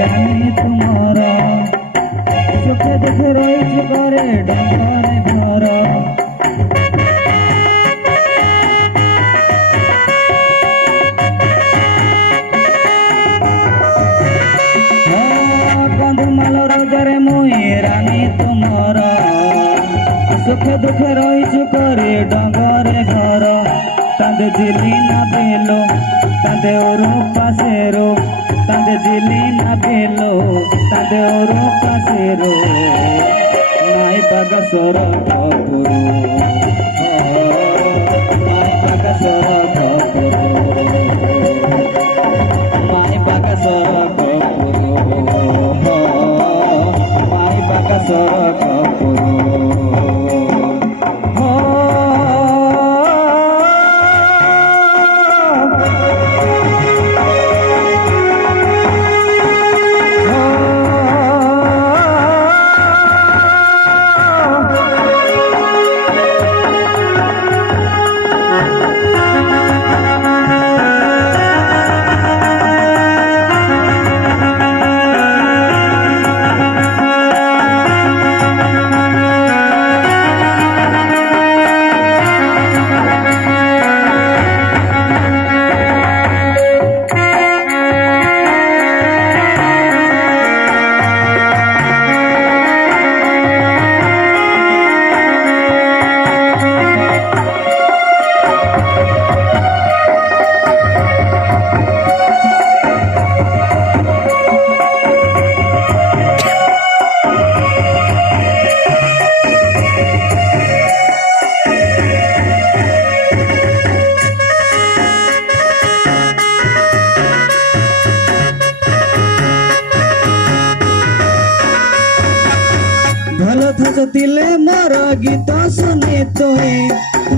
रानी तुमर सुखे दुखे रही करे डंगरे घर कंधमाल रोजरे मुई रानी तुमर सुखे दुखे रही करे डंगरे घर तंदे जिली ना बेलो तंदे ओरू पासेरो तंदे जिली ना बेलो तंदे ओरू पासेरो नाई बागा सोर कपुरू नाई बागा सोर कपुरू नाई बागा सोर कपुरू नाई बागा सोर कपुरू दिले मोर गीत सुनी तुई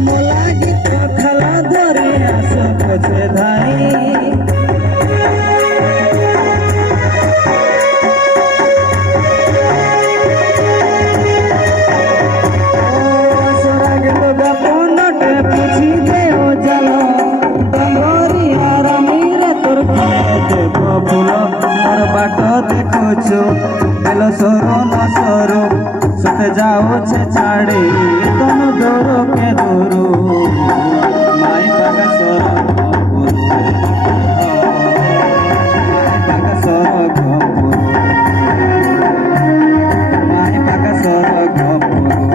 मोला गीत खाला धरे आस पछे धाई बापनटे पूछी दे ओ जालो डंगरिया रमीरे तोर देव फूल मोर बाट देखुछु बेल सरो न सरो सुत जाओ छे छाड़ी तन दूर के दूर माई बागा सोर कपुरू माई बागा सोर कपुरू माई बागा सोर कपुरू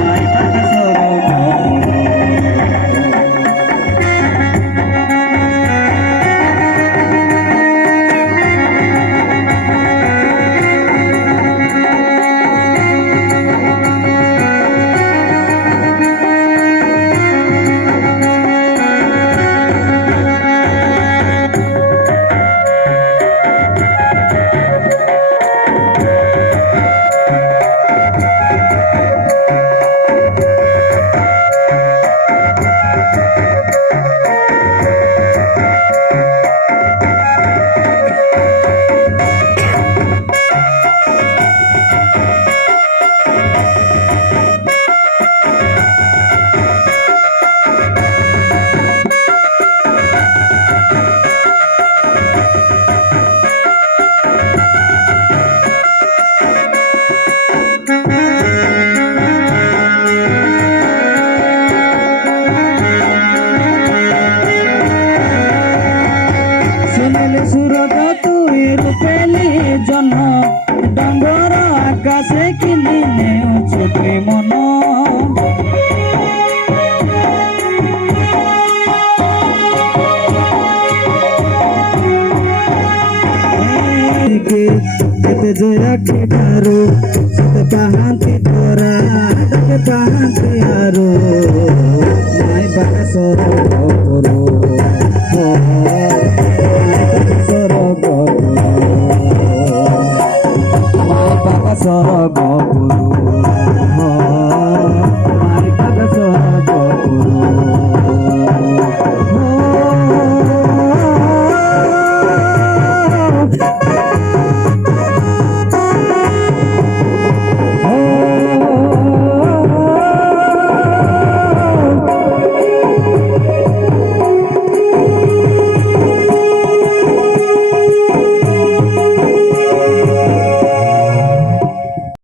माई बागा सोर कपुरू जन डंगर आकाशे किनी छुटी मन जया के डारू सत कहांती